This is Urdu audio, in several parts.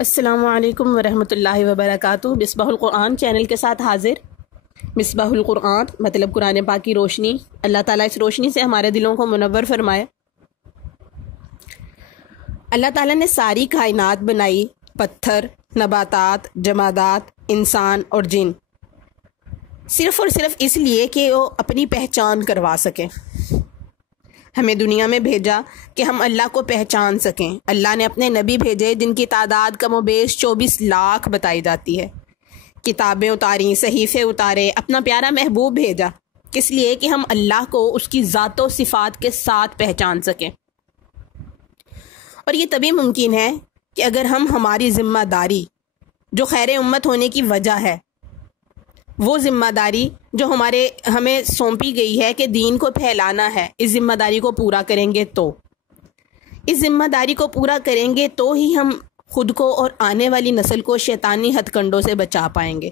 السلام علیکم ورحمۃ اللہ وبرکاتہ۔ مصباح القرآن چینل کے ساتھ حاضر۔ مصباح القرآن مطلب قرآن پاک کی روشنی۔ اللہ تعالیٰ اس روشنی سے ہمارے دلوں کو منور فرمائے۔ اللہ تعالیٰ نے ساری کائنات بنائی، پتھر، نباتات، جمادات، انسان اور جن، صرف اور صرف اس لیے کہ وہ اپنی پہچان کروا سکیں۔ ہمیں دنیا میں بھیجا کہ ہم اللہ کو پہچان سکیں۔ اللہ نے اپنے نبی بھیجے جن کی تعداد کم و بیش 24 لاکھ بتائی جاتی ہے۔ کتابیں اتاری، صحیفے اتارے، اپنا پیارا محبوب بھیجا، کس لیے کہ ہم اللہ کو اس کی ذات و صفات کے ساتھ پہچان سکیں۔ اور یہ تبھی ممکن ہے کہ اگر ہم ہماری ذمہ داری جو خیر امت ہونے کی وجہ ہے، وہ ذمہ داری جو ہمیں سونپی گئی ہے کہ دین کو پھیلانا ہے، اس ذمہ داری کو پورا کریں گے تو ہی ہم خود کو اور آنے والی نسل کو شیطانی ہتھ کنڈوں سے بچا پائیں گے۔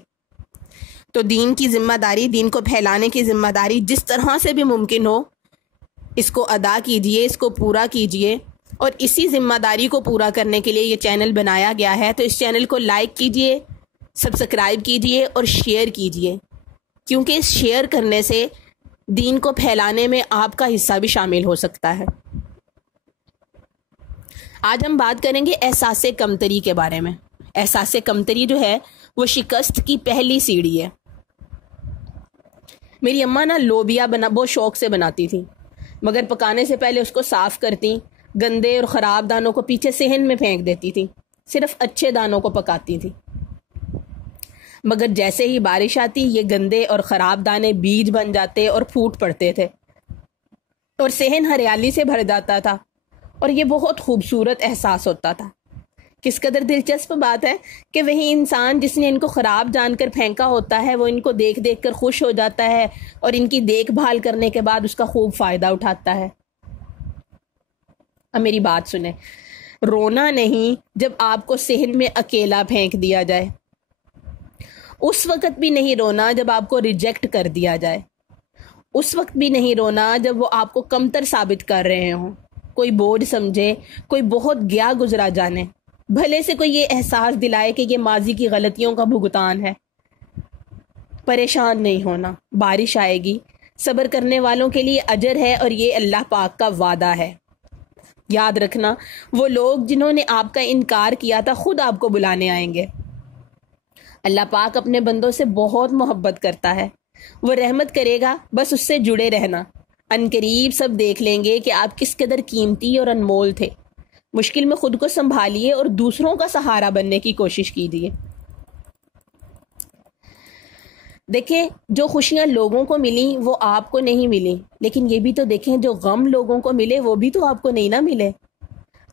تو دین کی ذمہ داری، دین کو پھیلانے کی ذمہ داری جس طرح سے بھی ممکن ہو، اس کو ادا کیجئے، اس کو پورا کیجئے۔ اور اسی ذمہ داری کو پورا کرنے کے لیے یہ چینل بنایا گیا ہے۔ تو اس چینل کو لائک کیجئے، سبسکرائب کیجئے اور شیئر کیجئے، کیونکہ اس شیئر کرنے سے دین کو پھیلانے میں آپ کا حصہ بھی شامل ہو سکتا ہے۔ آج ہم بات کریں گے احساس کمتری کے بارے میں۔ احساس کمتری جو ہے وہ شکست کی پہلی سیڑھی ہے۔ میری اماں لوبیا بہت شوق سے بناتی تھی، مگر پکانے سے پہلے اس کو صاف کرتی، گندے اور خراب دانوں کو پیچھے صحن میں پھینک دیتی تھی، صرف اچھے دانوں کو پکاتی تھی۔ مگر جیسے ہی بارش آتی، یہ گندے اور خراب دانے بیج بن جاتے اور پھوٹ پڑتے تھے اور صحن ہریالی سے بھر جاتا تھا، اور یہ بہت خوبصورت احساس ہوتا تھا۔ کس قدر دلچسپ بات ہے کہ وہی انسان جس نے ان کو خراب جان کر پھینکا ہوتا ہے، وہ ان کو دیکھ دیکھ کر خوش ہو جاتا ہے اور ان کی دیکھ بھال کرنے کے بعد اس کا خوب فائدہ اٹھاتا ہے۔ اب میری بات سنیں، رونا نہیں جب آپ کو صحن میں اکیلا پھینک دیا جائے، اس وقت بھی نہیں رونا جب آپ کو ریجیکٹ کر دیا جائے، اس وقت بھی نہیں رونا جب وہ آپ کو کمتر ثابت کر رہے ہوں، کوئی بوجھ سمجھے، کوئی بہت گیا گزرا جانے، بھلے سے کوئی یہ احساس دلائے کہ یہ ماضی کی غلطیوں کا بھگتان ہے۔ پریشان نہیں ہونا، بارش آئے گی، صبر کرنے والوں کے لیے اجر ہے، اور یہ اللہ پاک کا وعدہ ہے۔ یاد رکھنا، وہ لوگ جنہوں نے آپ کا انکار کیا تھا خود آپ کو بلانے آئیں گے۔ اللہ پاک اپنے بندوں سے بہت محبت کرتا ہے، وہ رحمت کرے گا، بس اس سے جڑے رہنا۔ عنقریب سب دیکھ لیں گے کہ آپ کس قدر قیمتی اور انمول تھے۔ مشکل میں خود کو سنبھالیے اور دوسروں کا سہارا بننے کی کوشش کیجیے۔ دیکھیں، جو خوشیاں لوگوں کو ملیں وہ آپ کو نہیں ملیں، لیکن یہ بھی تو دیکھیں جو غم لوگوں کو ملے وہ بھی تو آپ کو نہیں نہ ملے۔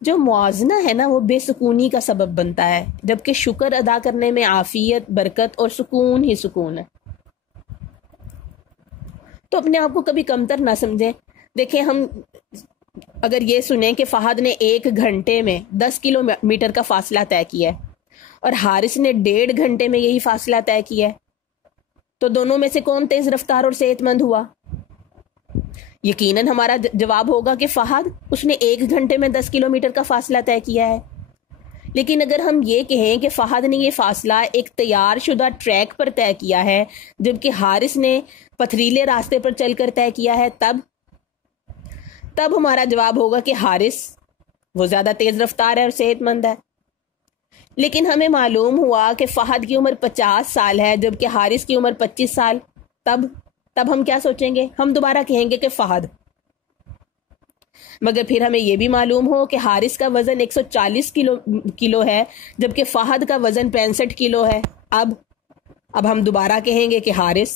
جو موازنہ ہے نا، وہ بے سکونی کا سبب بنتا ہے، جبکہ شکر ادا کرنے میں عافیت، برکت اور سکون ہی سکون ہے۔ تو اپنے آپ کو کبھی کمتر نہ سمجھیں۔ دیکھیں، ہم اگر یہ سنیں کہ فہد نے 1 گھنٹے میں 10 کلومیٹر کا فاصلہ طے کیا ہے اور حارث نے 1.5 گھنٹے میں یہی فاصلہ طے کیا ہے، تو دونوں میں سے کون تیز رفتار اور صحت مند ہوا؟ یقیناً ہمارا جواب ہوگا کہ فہد، اس نے 1 گھنٹے میں 10 کلومیٹر کا فاصلہ طے کیا ہے۔ لیکن اگر ہم یہ کہیں کہ فہد نے یہ فاصلہ ایک تیار شدہ ٹریک پر طے کیا ہے، جبکہ حارث نے پتھریلے راستے پر چل کر طے کیا ہے، تب ہمارا جواب ہوگا کہ حارث وہ زیادہ تیز رفتار ہے اور صحت مند ہے۔ لیکن ہمیں معلوم ہوا کہ فہد کی عمر 50 سال ہے جبکہ حارث کی عمر 25 سال، تب ہم کیا سوچیں گے؟ ہم دوبارہ کہیں گے کہ فہد۔ مگر پھر ہمیں یہ بھی معلوم ہو کہ حارث کا وزن 140 کلو ہے جبکہ فہد کا وزن 65 کلو ہے، اب ہم دوبارہ کہیں گے کہ حارث۔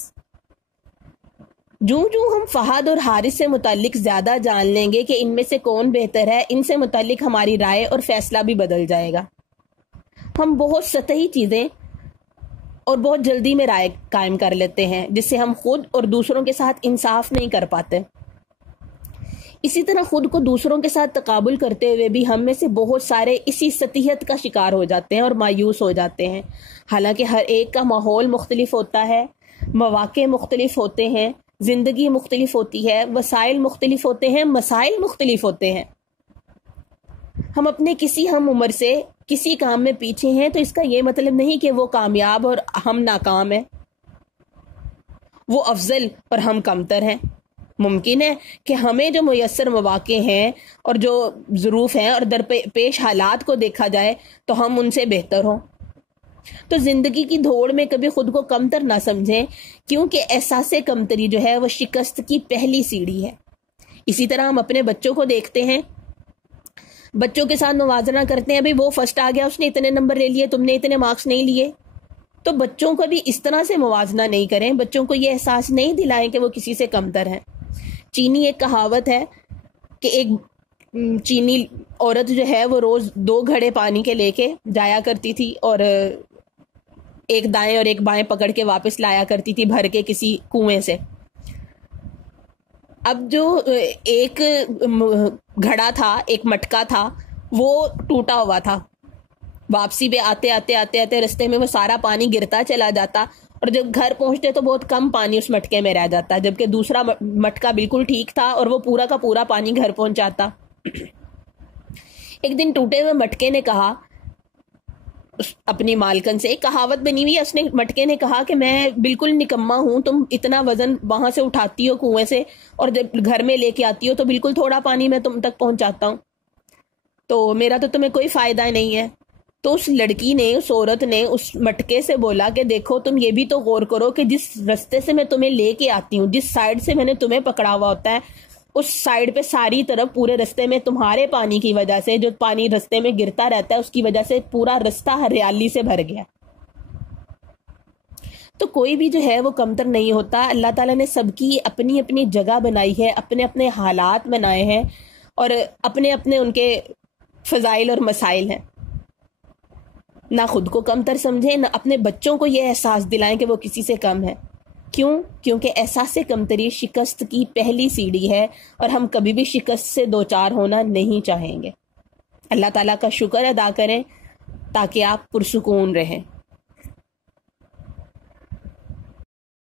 جو ہم فہد اور حارث سے متعلق زیادہ جان لیں گے کہ ان میں سے کون بہتر ہے، ان سے متعلق ہماری رائے اور فیصلہ بھی بدل جائے گا۔ ہم بہت سطحی چیزیں اور بہت جلدی میں رائے قائم کر لیتے ہیں، جس سے ہم خود اور دوسروں کے ساتھ انصاف نہیں کر پاتے۔ اسی طرح خود کو دوسروں کے ساتھ تقابل کرتے ہوئے بھی ہم میں سے بہت سارے اسی سطحیت کا شکار ہو جاتے ہیں اور مایوس ہو جاتے ہیں۔ حالانکہ ہر ایک کا ماحول مختلف ہوتا ہے، مواقع مختلف ہوتے ہیں، زندگی مختلف ہوتی ہے، وسائل مختلف ہوتے ہیں، مسائل مختلف ہوتے ہیں۔ ہم اپنے کسی ہم عمر سے کسی کام میں پیچھے ہیں تو اس کا یہ مطلب نہیں کہ وہ کامیاب اور ہم ناکام ہیں، وہ افضل اور ہم کمتر ہیں۔ ممکن ہے کہ ہمیں جو میسر مواقع ہیں اور جو ظروف ہیں اور درپیش حالات کو دیکھا جائے تو ہم ان سے بہتر ہوں۔ تو زندگی کی دھوڑ میں کبھی خود کو کمتر نہ سمجھیں، کیونکہ احساس کمتری جو ہے وہ شکست کی پہلی سیڑھی ہے۔ اسی طرح ہم اپنے بچوں کو دیکھتے ہیں، بچوں کے ساتھ موازنہ کرتے ہیں، ابھی وہ فرسٹ آ گیا، اس نے اتنے نمبر لے لیے، تم نے اتنے مارکس نہیں لیے۔ تو بچوں کو بھی اس طرح سے موازنہ نہیں کریں، بچوں کو یہ احساس نہیں دلائیں کہ وہ کسی سے کمتر ہیں۔ چینی ایک کہاوت ہے کہ ایک چینی عورت جو ہے وہ روز 2 گھڑے پانی کے لے کے جایا کرتی تھی اور ایک دائیں اور ایک بائیں پکڑ کے واپس لایا کرتی تھی بھر کے کسی کنویں سے۔ اب جو ایک گھڑا تھا، ایک مٹکا تھا، وہ ٹوٹا ہوا تھا، واپسی پہ آتے آتے رستے میں وہ سارا پانی گرتا چلا جاتا اور جب گھر پہنچتے تو بہت کم پانی اس مٹکے میں رہ جاتا، جبکہ دوسرا مٹکا بالکل ٹھیک تھا اور وہ پورا کا پورا پانی گھر پہنچاتا۔ ایک دن ٹوٹے ہوئے مٹکے نے کہا اپنی مالکن سے، ایک کہاوت بنی ہوئی ہے، اس نے مٹکے نے کہا کہ میں بالکل نکما ہوں، تم اتنا وزن وہاں سے اٹھاتی ہو کنویں سے اور جب گھر میں لے کے آتی ہو تو بالکل تھوڑا پانی میں تم تک پہنچاتا ہوں، تو میرا تو تمہیں کوئی فائدہ نہیں ہے۔ تو اس لڑکی نے، اس عورت نے اس مٹکے سے بولا کہ دیکھو تم یہ بھی تو غور کرو کہ جس رستے سے میں تمہیں لے کے آتی ہوں، جس سائڈ سے میں نے تمہیں پکڑا ہوا ہوتا ہے، اس سائڈ پہ ساری طرف پورے رستے میں تمہارے پانی کی وجہ سے، جو پانی رستے میں گرتا رہتا ہے اس کی وجہ سے پورا رستہ ہریالی سے بھر گیا۔ تو کوئی بھی جو ہے وہ کمتر نہیں ہوتا، اللہ تعالیٰ نے سب کی اپنی اپنی جگہ بنائی ہے، اپنے اپنے حالات بنائے ہیں اور اپنے اپنے ان کے فضائل اور مسائل ہیں۔ نہ خود کو کمتر سمجھیں، نہ اپنے بچوں کو یہ احساس دلائیں کہ وہ کسی سے کم ہے۔ کیوں؟ کیونکہ احساس کمتری شکست کی پہلی سیڑھی ہے اور ہم کبھی بھی شکست سے دوچار ہونا نہیں چاہیں گے۔ اللہ تعالیٰ کا شکر ادا کریں تاکہ آپ پرسکون رہیں۔